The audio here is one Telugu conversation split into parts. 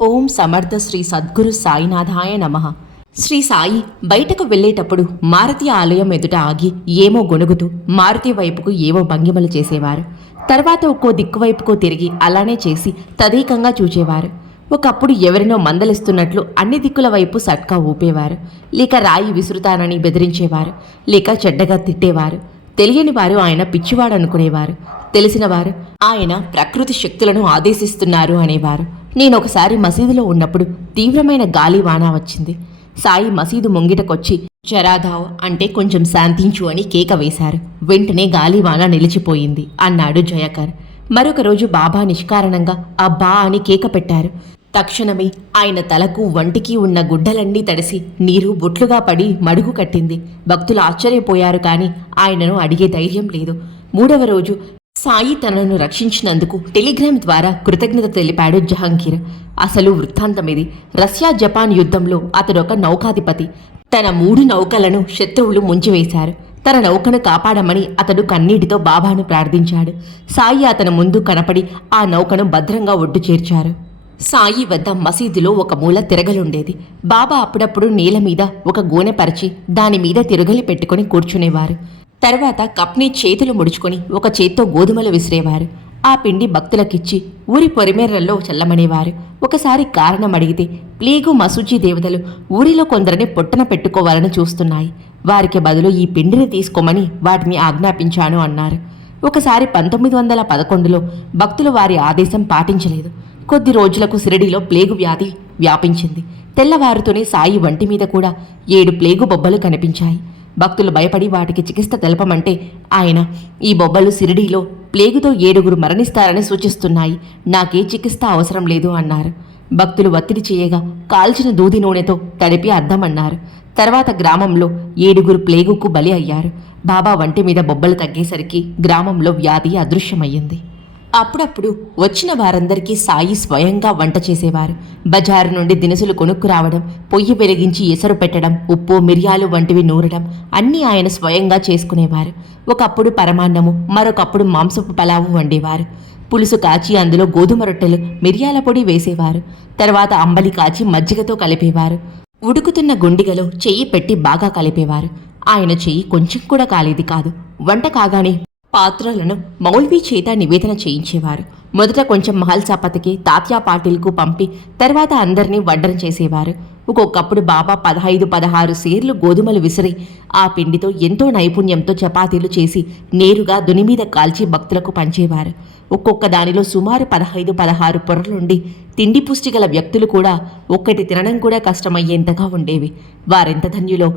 ఓం సమర్థ శ్రీ సద్గురు సాయినాథాయ నమః. శ్రీ సాయి బయటకు వెళ్లేటప్పుడు మారుతి ఆలయం ఎదుట ఆగి ఏమో గొణుగుతూ మారుతి వైపుకు ఏవో భంగిమలు చేసేవారు. తర్వాత ఒక్కో దిక్కు వైపుకు తిరిగి అలానే చేసి తదేకంగా చూచేవారు. ఒకప్పుడు ఎవరినో మందలిస్తున్నట్లు అన్ని దిక్కుల వైపు సట్కా ఊపేవారు. లేక రాయి విసురుతానని బెదిరించేవారు, లేక చెడ్డగా తిట్టేవారు. తెలియని వారు ఆయన పిచ్చివాడనుకునేవారు, తెలిసిన వారు ఆయన ప్రకృతి శక్తులను ఆదేశిస్తున్నారు అనేవారు. నేనొకసారి మసీదులో ఉన్నప్పుడు తీవ్రమైన గాలి వాన వచ్చింది. సాయి మసీదు ముంగిటకొచ్చి జరాదావ్ అంటే కొంచెం శాంతించు అని కేక వేశారు. వెంటనే గాలివాన నిలిచిపోయింది అన్నాడు జయకర్. మరొక రోజు బాబా నిష్కారణంగా అబ్బా అని కేక పెట్టారు. తక్షణమే ఆయన తలకు వంటికి ఉన్న గుడ్డలన్నీ తడిసి నీరు బొట్లుగా పడి మడుగు కట్టింది. భక్తులు ఆశ్చర్యపోయారు, కానీ ఆయనను అడిగే ధైర్యం లేదు. మూడవ రోజు సాయి తనను రక్షించినందుకు టెలిగ్రామ్ ద్వారా కృతజ్ఞత తెలిపాడు జహంగీర్. అసలు వృత్తాంతమిది. రష్యా జపాన్ యుద్ధంలో అతడొక నౌకాధిపతి. తన 3 నౌకలను శత్రువులు ముంచివేశారు. తన నౌకను కాపాడమని అతడు కన్నీటితో బాబాను ప్రార్థించాడు. సాయి అతని ముందు కనపడి ఆ నౌకను భద్రంగా ఒడ్డు చేర్చారు. సాయి వద్ద మసీదులో ఒక మూల తిరగలుండేది. బాబా అప్పుడప్పుడు నేల మీద ఒక గోనె పరిచి దానిమీద తిరగలి పెట్టుకుని కూర్చునేవారు. తర్వాత కప్ని చేతులు ముడుచుకొని ఒక చేత్తో గోధుమలు విసిరేవారు. ఆ పిండి భక్తులకిచ్చి ఊరి పొరిమేరల్లో చల్లమనేవారు. ఒకసారి కారణం అడిగితే ప్లేగు మసూచి దేవతలు ఊరిలో కొందరిని పొట్టన పెట్టుకోవాలని చూస్తున్నాయి, వారికి బదులు ఈ పిండిని తీసుకోమని వాటిని ఆజ్ఞాపించాను అన్నారు. ఒకసారి 1911లో భక్తులు వారి ఆదేశం పాటించలేదు. కొద్ది రోజులకు షిరిడీలో ప్లేగు వ్యాధి వ్యాపించింది. తెల్లవారుతూనే సాయి వంటి మీద కూడా 7 ప్లేగు బొబ్బలు కనిపించాయి. భక్తులు భయపడి వాటికి చికిత్స తెలపమంటే ఆయన, ఈ బొబ్బలు షిరిడీలో ప్లేగుతో 7 మరణిస్తారని సూచిస్తున్నాయి, నాకే చికిత్స అవసరం లేదు అన్నారు. భక్తులు ఒత్తిడి చేయగా కాల్చిన దూది నూనెతో తడిపి అద్దమన్నారు. తర్వాత గ్రామంలో 7 ప్లేగుకు బలి అయ్యారు. బాబా వంటి మీద బొబ్బలు తగ్గేసరికి గ్రామంలో వ్యాధి అదృశ్యమయ్యింది. అప్పుడప్పుడు వచ్చిన వారందరికీ సాయి స్వయంగా వంట చేసేవారు. బజారు నుండి దినుసులు కొనుక్కురావడం, పొయ్యి వెలిగించి ఎసరు పెట్టడం, ఉప్పు మిరియాలు వంటివి నూరడం అన్నీ ఆయన స్వయంగా చేసుకునేవారు. ఒకప్పుడు పరమాన్నము, మరొకప్పుడు మాంసపు పలావు వండేవారు. పులుసు కాచి అందులో గోధుమ రొట్టెలు, మిరియాల పొడి వేసేవారు. తర్వాత అంబలి కాచి మజ్జిగతో కలిపేవారు. ఉడుకుతున్న గుండిగలో చెయ్యి పెట్టి బాగా కలిపేవారు. ఆయన చెయ్యి కొంచెం కూడా కాలేది కాదు. వంట కాగానే పాత్రలను మౌల్వీ చేత నివేదన చేయించేవారు. మొదట కొంచెం మహల్సాపతికి, తాత్యా పాటిల్కు పంపి తర్వాత అందరినీ వడ్డన చేసేవారు. ఒక్కొక్కప్పుడు బాబా 15-16 సేర్లు గోధుమలు విసిరి ఆ పిండితో ఎంతో నైపుణ్యంతో చపాతీలు చేసి నేరుగా దుని మీద కాల్చి భక్తులకు పంచేవారు. ఒక్కొక్క దానిలో సుమారు 15-16 పొరలుండి తిండి పుష్టి గల వ్యక్తులు కూడా ఒక్కటి తినడం కూడా కష్టమయ్యేంతగా ఉండేవి. వారెంత ధన్యులో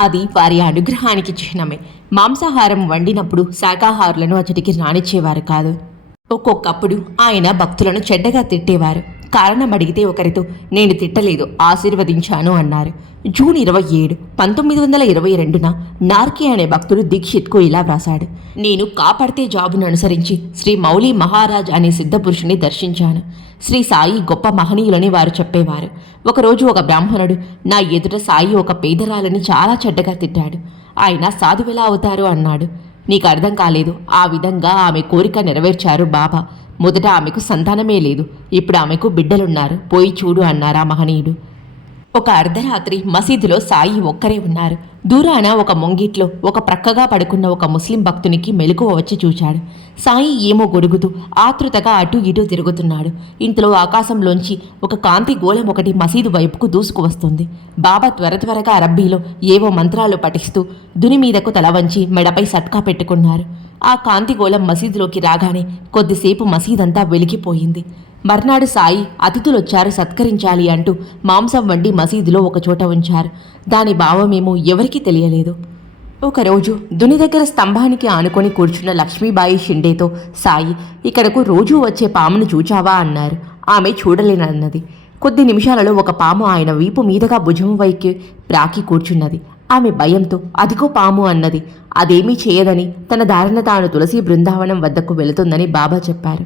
అది వారి అనుగ్రహానికి చిహ్నమే. మాంసాహారం వండినప్పుడు శాకాహారులను అతడికి రానిచ్చేవారు కాదు. ఒక్కొక్కప్పుడు ఆయన భక్తులను చెడ్డగా తిట్టేవారు. కారణం అడిగితే ఒకరితో, నేను తిట్టలేదు, ఆశీర్వదించాను అన్నారు. జూన్ 27, 1922న నార్కే అనే భక్తుడు దీక్షిత్కు ఇలా వ్రాశాడు: నేను కాపాడితే జాబును అనుసరించి శ్రీ మౌలి మహారాజ్ అనే సిద్ధపురుషుని దర్శించాను. శ్రీ సాయి గొప్ప మహనీయులని వారు చెప్పేవారు. ఒకరోజు ఒక బ్రాహ్మణుడు నా ఎదుట సాయి ఒక పేదరాలని చాలా చెడ్డగా తిట్టాడు. ఆయన సాధువెలా అవుతారు అన్నాడు. నీకు అర్థం కాలేదు. ఆ విధంగా ఆమె కోరిక నెరవేర్చారు బాబా. మొదట ఆమెకు సంతానమే లేదు, ఇప్పుడు ఆమెకు బిడ్డలున్నారు, పోయి చూడు అన్నారా మహనీయుడు. ఒక అర్ధరాత్రి మసీదులో సాయి ఒక్కరే ఉన్నారు. దూరాన ఒక మొంగిట్లో ఒక ప్రక్కగా పడుకున్న ఒక ముస్లిం భక్తునికి మెలకువ వచ్చి చూశాడు. సాయి ఏమో గొడుగుతూ ఆతృతగా అటూ ఇటూ తిరుగుతున్నాడు. ఇంతలో ఆకాశంలోంచి ఒక కాంతి గోళం ఒకటి మసీదు వైపుకు దూసుకువస్తుంది. బాబా త్వరగా అరబ్బీలో ఏవో మంత్రాలు పఠిస్తూ దుని మీదకు తల వంచి మెడపై సట్కా పెట్టుకున్నారు. ఆ కాంతిగోళం మసీదులోకి రాగానే కొద్దిసేపు మసీదంతా వెలిగిపోయింది. మర్నాడు సాయి అతిథులొచ్చారు, సత్కరించాలి అంటూ మాంసం వండి మసీదులో ఒకచోట ఉంచారు. దాని భావమేమో ఎవరికీ తెలియలేదు. ఒకరోజు దుని దగ్గర స్తంభానికి ఆనుకొని కూర్చున్న లక్ష్మీబాయి షిండేతో సాయి, ఇక్కడకు రోజూ వచ్చే పామును చూచావా అన్నారు. ఆమె చూడలేనన్నది. కొద్ది నిమిషాలలో ఒక పాము ఆయన వీపు మీదగా భుజం వైకి ప్రాకి కూర్చున్నది. ఆమె భయంతో అదిగో పాము అన్నది. అదేమీ చేయదని తన దారిన తాను తులసి బృందావనం వద్దకు వెళుతుందని బాబా చెప్పారు.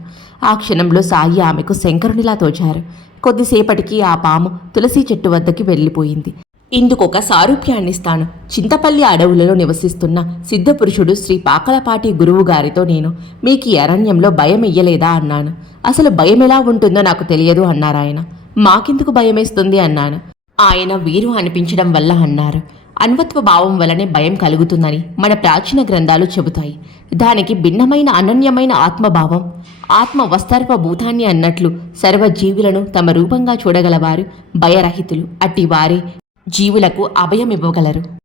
ఆ క్షణంలో సాయి ఆమెకు శంకరునిలా తోచారు. కొద్దిసేపటికి ఆ పాము తులసి చెట్టు వద్దకి వెళ్ళిపోయింది. ఇందుకొక సారూప్యాన్నిస్తాను. చింతపల్లి అడవులలో నివసిస్తున్న సిద్ధపురుషుడు శ్రీ పాకలపాటి గురువు గారితో నేను, మీకు ఈ అరణ్యంలో భయం ఇయ్యలేదా అన్నాను. అసలు భయం ఎలా ఉంటుందో నాకు తెలియదు అన్నారాయన. మాకెందుకు భయమేస్తుంది అన్నాను. ఆయన వీరు అనిపించడం వల్ల అన్నారు. అన్వత్వ భావం వలనే భయం కలుగుతుందని మన ప్రాచీన గ్రంథాలు చెబుతాయి. దానికి భిన్నమైన అనన్యమైన ఆత్మభావం, ఆత్మ వస్తర్వ భూతాన్ని అన్నట్లు సర్వజీవులను తమ రూపంగా చూడగలవారు భయరహితులు. అట్టి వారే జీవులకు అభయమివ్వగలరు.